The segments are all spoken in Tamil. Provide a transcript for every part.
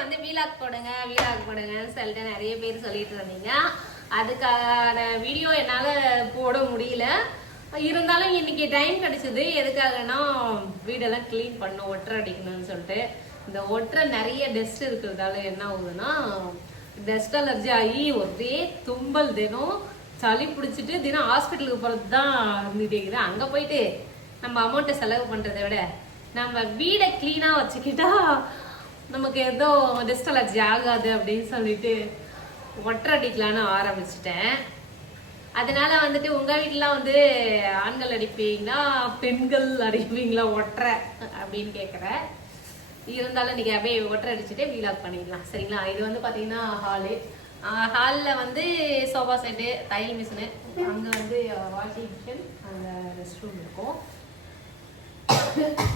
வந்து வீலாக் போடுங்க வீலாக் போடுங்கன்னு சொல்லிட்டு நிறைய பேர் சொல்லிட்டு இருந்தீங்க. அதுக்கான வீடியோ என்னால் போட முடியல. இருந்தாலும் இன்னைக்கு டைம் கிடைச்சது. எதுக்காகனா வீடெல்லாம் க்ளீன் பண்ணும் ஒட்டரை அடிக்கணும்னு சொல்லிட்டு. இந்த ஒட்டரை நிறைய டஸ்ட் இருக்கிறதால என்ன ஆகுதுன்னா டஸ்ட் அலர்ஜி ஆகி ஒரே தும்பல் தினம் சளி பிடிச்சிட்டு தினம் ஹாஸ்பிட்டலுக்கு போகிறது தான் இருந்துகிட்டே இருக்குது. அங்கே போயிட்டு நம்ம அமௌண்ட்டை செலவு பண்ணுறதை விட நம்ம வீடை க்ளீனாக வச்சுக்கிட்டா நமக்கு ஏதோ டெஸ்ட் அலர்ஜி ஆகாது அப்படின்னு சொல்லிட்டு ஒட்டர் அடிக்கலான்னு ஆரம்பிச்சிட்டேன். அதனால வந்துட்டு உங்க வீட்டுலாம் வந்து ஆண்கள் அடிப்பீங்களா பெண்கள் அடிப்பீங்களா ஒட்டரை அப்படின்னு கேட்குறேன் இருந்தாலும் நீங்க அப்படியே ஒட்டரை அடிச்சுட்டு வீலாக் பண்ணிக்கலாம் சரிங்களா? இது வந்து பாத்தீங்கன்னா ஹாலு ஹாலில் வந்து சோஃபா செட்டு தையல் மிஷினு அங்கே வந்து வாஷிங் மிஷின் அங்கே ரெஸ்ட் ரூம் இருக்கும்.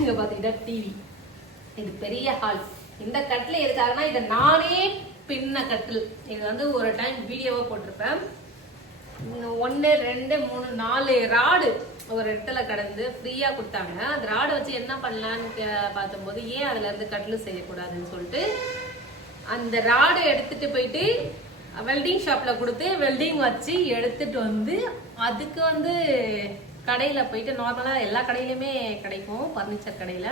இங்கே பார்த்தீங்கன்னா டிவி இது பெரிய ஹால் இந்த கட்டில் எதுக்காகனா இதை நானே பின்ன கட்டில். இது வந்து ஒரு டைம் வீடியோவாக போட்டிருப்பேன். ஒன்று ரெண்டு மூணு நாலு ராடு ஒரு இடத்துல கடந்து ஃப்ரீயாக கொடுத்தாங்க. அந்த ராடை வச்சு என்ன பண்ணலான்னு கே- பார்த்தம்போது ஏன் அதுலேருந்து கட்டில் செய்யக்கூடாதுன்னு சொல்லிட்டு அந்த ராடு எடுத்துகிட்டு போயிட்டு வெல்டிங் ஷாப்பில் கொடுத்து வெல்டிங் வச்சு எடுத்துகிட்டு வந்து அதுக்கு வந்து கடையில் போயிட்டு நார்மலாக எல்லா கடையிலுமே கிடைக்கும் ஃபர்னிச்சர் கடையில்.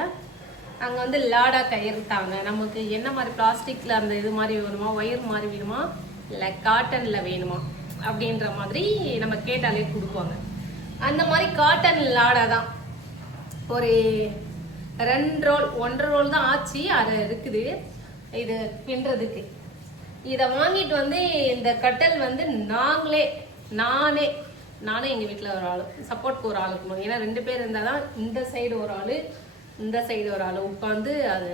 அங்கே வந்து லாடா கயிறுத்தாங்க நமக்கு என்ன மாதிரி பிளாஸ்டிக்ல அந்த இது மாதிரி வேணுமா? ஒயர் மாதிரி வேணுமா? இல்லை காட்டன்ல வேணுமா? அப்படின்ற மாதிரி நம்ம கேட்டாலே கொடுப்பாங்க. அந்த மாதிரி காட்டன் லாடா தான். ஒரு ரெண்டு ரோல் ஒன்றரை ரோல் தான் ஆச்சு. அது இருக்குது. இது பின்றதுக்கு இதை வாங்கிட்டு வந்து இந்த கட்டல் வந்து நாங்களே நானே நானே எங்கள் வீட்டில் ஒரு ஆள். சப்போர்ட்க்கு ஒரு ஆள் இருக்கணும் ஏன்னா ரெண்டு பேர் இருந்தால் தான் இந்த சைடு ஒரு ஆள் இந்த சைடு ஒரு ஆள் உட்காந்து அதை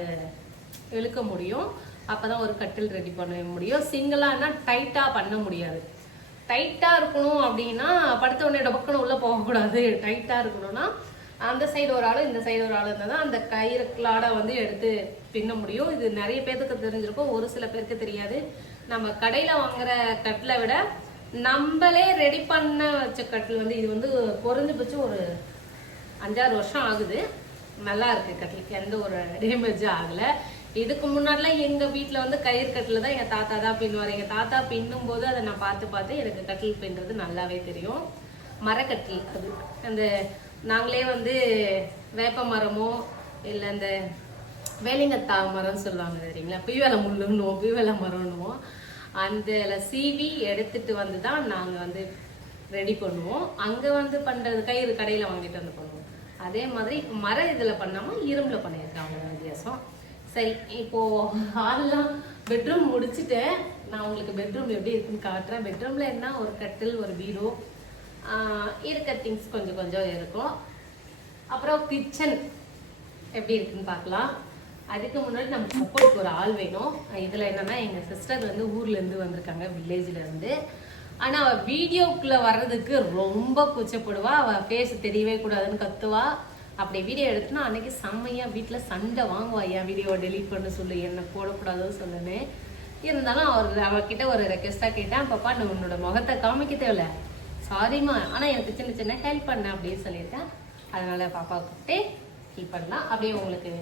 இழுக்க முடியும். அப்போ தான் ஒரு கட்டில் ரெடி பண்ண முடியும். சிங்கிளானா டைட்டாக பண்ண முடியாது. டைட்டாக இருக்கணும் அப்படின்னா படுத்த உடனே டபக்குன்னு உள்ளே போகக்கூடாது டைட்டாக இருக்கணும்னா அந்த சைடு ஒரு ஆளு இந்த சைடு ஒரு ஆளு இருந்தால் தான் அந்த கயிறு கிளாட வந்து எடுத்து பின்ன முடியும். இது நிறைய பேர்த்துக்கு தெரிஞ்சிருக்கும். ஒரு சில பேருக்கு தெரியாது. நம்ம கடையில் வாங்குற கட்டிலை விட நம்மளே ரெடி பண்ண வச்ச கட்டில் வந்து இது வந்து குறைஞ்சபட்சம் ஒரு அஞ்சாறு வருஷம் ஆகுது. நல்லா இருக்கு கட்டிலுக்கு எந்த ஒரு டேமேஜும் ஆகல. இதுக்கு முன்னாடிலாம் எங்க வீட்டில் வந்து கயிறு கட்டில தான் எங்க தாத்தா தான் பின்னுவார். எங்க தாத்தா பின்னும் போது அதை நான் பார்த்து பார்த்து எனக்கு கட்டில் பின்னுறது நல்லாவே தெரியும். மரக்கட்டில் அது. அந்த நாங்களே வந்து வேப்ப மரமோ இல்லை அந்த வேலிங்கத்தா மரம்னு சொல்லுவாங்க தெரியுங்களா? பிவேல முள்ளுன்னுவோம் பிவேல மரம்னுவோம். அந்த சீவி எடுத்துட்டு வந்து தான் நாங்கள் வந்து ரெடி பண்ணுவோம். அங்கே வந்து பண்ணுறது கயிறு கடையில் வாங்கிட்டு வந்து பண்ணுவோம். அதே மாதிரி மர இதில் பண்ணாமல் இரும்பில் பண்ணியிருக்கேன். அவ்வளோ வித்தியாசம். சரி இப்போது ஹால்லாம் பெட்ரூம் முடிச்சுட்டேன். நான் உங்களுக்கு பெட்ரூம் எப்படி இருக்குன்னு காட்டுறேன். பெட்ரூமில் என்ன? ஒரு கட்டில் ஒரு பீரோ ஆஹ் இருக்க திங்ஸ் கொஞ்சம் கொஞ்சம் இருக்கும். அப்புறம் கிச்சன் எப்படி இருக்குன்னு பார்க்கலாம். அதுக்கு முன்னாடி நம்ம சப்போர்ட்க்கு ஒரு ஆள் வேணும். இதில் என்னென்னா எங்கள் சிஸ்டர் வந்து ஊர்லேருந்து வந்திருக்காங்க வில்லேஜில் இருந்து. ஆனால் அவள் வீடியோக்குள்ளே வர்றதுக்கு ரொம்ப கூச்சப்படுவா. அவள் ஃபேஸ் தெரியவே கூடாதுன்னு கத்துவா. அப்படி வீடியோ எடுத்துனா அன்னைக்கு செம்மையாக வீட்டில் சண்டை வாங்குவா. என் வீடியோவை டெலீட் பண்ண சொல்லு? என்ன போடக்கூடாதுன்னு சொல்லுனேன் இருந்தாலும் அவர் அவகிட்ட ஒரு ரெக்வஸ்ட்டாக கேட்டேன். பாப்பா நான் உன்னோட முகத்தை காமிக்க தேவையில்ல. சாரிம்மா ஆனால் எனக்கு சின்ன சின்ன ஹெல்ப் பண்ண அப்படின்னு சொல்லியிருக்கேன் அதனால பாப்பா கூப்பிட்டு ஹெல்ப் பண்ணலாம். அப்படியே உங்களுக்கு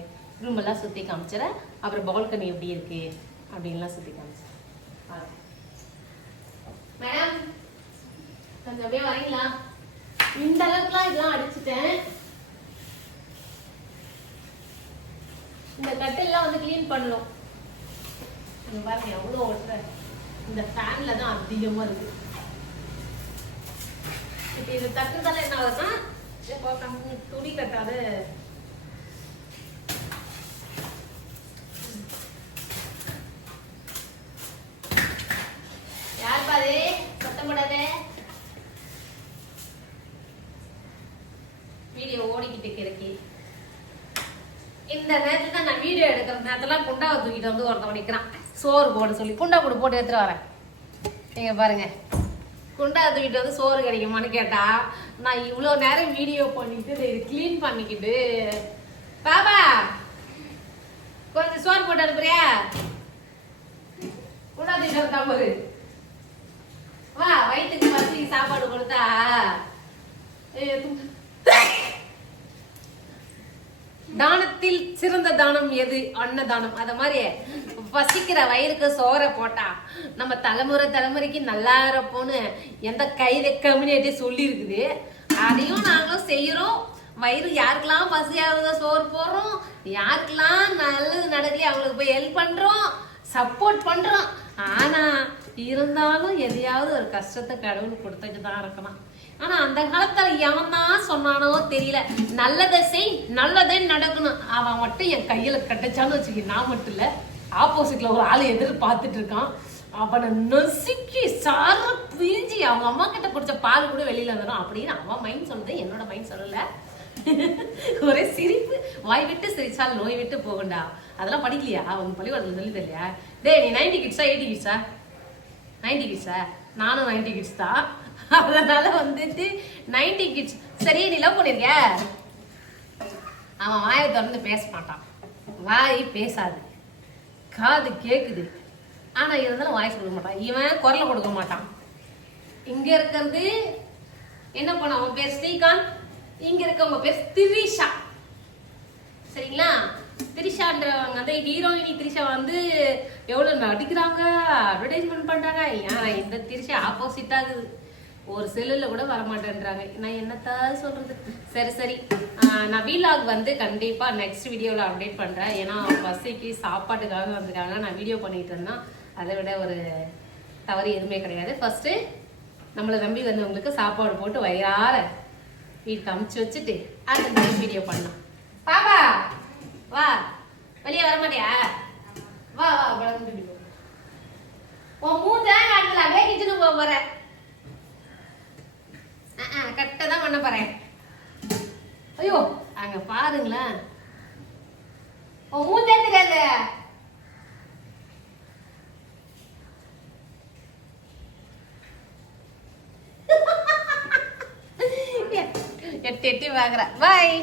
room எல்லாம் சுற்றி காமிச்சிடறேன் அப்புறம் பால்கனி எப்படி இருக்கு? அப்படின்லாம் சுற்றி காமிச்சிடறேன் கொஞ்சம் அப்படியே வரீங்களா இந்த அளவுக்குலாம் இதெல்லாம் அடிச்சிட்டேன். இந்த கட்டெல்லாம் வந்து கிளீன் பண்ணணும். இந்த பாருங்க எவ்வளோ ஒட்டுற? இந்த ஃபேன்ல தான் அதிகமா இருக்கு. இப்போ இது தட்டுறதால என்ன ஆகுதுன்னா இப்போ கம்மி துணி கட்டாத யார் பாரு சத்தம் போடாத வீடியோ ஓடிக்கிட்டு இருக்கு இந்த நேரத்துல தான் நான் வீடியோ எடுக்கிற நேரத்தில் குண்டாவை தூக்கிட்டு வந்து ஒருத்தவன் நிற்கிறான் சோறு போட சொல்லி. குண்டா கூட போட்டு எடுத்துகிட்டு வரேன். நீங்கள் பாருங்கள் குண்டா தூக்கிட்டு வந்து சோறு கிடைக்குமான்னு கேட்டா நான் இவ்வளோ நேரம் வீடியோ பண்ணிட்டு இதை இது க்ளீன் பண்ணிக்கிட்டு பாபா கொஞ்சம் சோறு போட்டு அனுப்புறியா? குண்டா தூக்கிட்டு வரட்டா வா வயிற்றுக்கு பசி சாப்பாடு கொடுத்தா ஏய், தூக்கு. தானத்தில் சிறந்த தானம் எது? அன்னதானம். அத மாதிரி பசிக்கிற வயிறுக்கு சோறை போட்டா நம்ம தலைமுறை தலைமுறைக்கு நல்லா இருப்போம்னு எந்த கைதை கம்யூனிட்டி சொல்லி இருக்குது அதையும் நாங்களும் செய்யறோம். வயிறு யாருக்கெல்லாம் பசியாகுதோ சோறு போடுறோம். யாருக்கெல்லாம் நல்லது நடக்கலையே அவங்களுக்கு போய் ஹெல்ப் பண்றோம். சப்போர்ட் பண்றோம். ஆனா இருந்தாலும் எதையாவது ஒரு கஷ்டத்தை கடவுள் கொடுத்துட்டு தான் இருக்கலாம் ஆனா அந்த காலத்துல எவன் தான் சொன்னானோ தெரியல. நல்லதை செய் நல்லதே நடக்கணும் அவன் மட்டும் என் கையில கட்டச்சான்னு வச்சுக்க நான் மட்டும் இல்ல. ஆப்போசிட்ல ஒரு ஆள் எதிர் பார்த்துட்டு இருக்கான். அவனை நசுக்கி சார பிரிஞ்சு அவங்க அம்மா கிட்ட குடிச்ச பால் கூட வெளியில வந்துடும். அப்படின்னு அவன் மைண்ட் சொல்லுது என்னோட மைண்ட் சொல்லல. ஒரே சிரிப்பு. வாய் விட்டு சிரிச்சால் நோய் விட்டு போகண்டா அதெல்லாம் படிக்கலையா? அவங்க பள்ளிக்கூடத்துல சொல்லி தெரியலையா டேய் நீ நைன்டி கிட்ஸா எயிட்டி கிட்ஸா நைன்டி கிட்ஸா நானும் நைன்டி கிட்ஸ் தான். அதனால வந்துட்டு நைன்டி கிட்ஸ் சரி நீ லவ் பண்ணிருக்க அவன் வாயை திறந்து பேச மாட்டான். வாய் பேசாது. காது கேக்குது. ஆனா இருந்தாலும் வாய்ஸ் கொடுக்க மாட்டான். இவன் குரலை கொடுக்க மாட்டான். இங்க இருக்கிறது என்ன பண்ண அவன் பேர் ஸ்ரீகாந்த். இங்க இருக்கவங்க பேர் திரிஷா. சரிங்களா? திரிஷான்றவங்க வந்து ஹீரோயினி திரிஷா வந்து எவ்வளவு நடிக்கிறாங்க? அட்வர்டைஸ்மெண்ட் பண்றாங்க. ஏன் இந்த திரிஷா ஆப்போசிட் இருக்குது ஒரு செல்லில் கூட வர மாட்டேன்றாங்க நான் என்னத்த சொல்கிறது சரி சரி. நான் வீலாக் வந்து கண்டிப்பாக நெக்ஸ்ட் வீடியோவில் அப்டேட் பண்ணுறேன் ஏன்னா பசிக்கு சாப்பாட்டுக்காக வந்திருக்காங்க. நான் வீடியோ பண்ணிகிட்டு இருந்தேன் அதை விட ஒரு தவறு எதுவுமே கிடையாது. ஃபஸ்ட்டு நம்மளை நம்பி வந்தவங்களுக்கு சாப்பாடு போட்டு வயிறார வீட்டுக்கு அமுச்சு வச்சுட்டு அடுத்த வீடியோ பண்ணலாம். பாப்பா வா. வெளியே வர மாட்டியா வா வா வளர்ந்து உன் மூஞ்ச காட்டல அப்படியே கிச்சனுக்கு போக போகிறேன் கரெக்டா தான் பண்ண போறேன். ஐயோ அங்க பாருங்களேன். உன் மூஞ்சே தெரியாது எட்டு எட்டி வாங்குற பாய்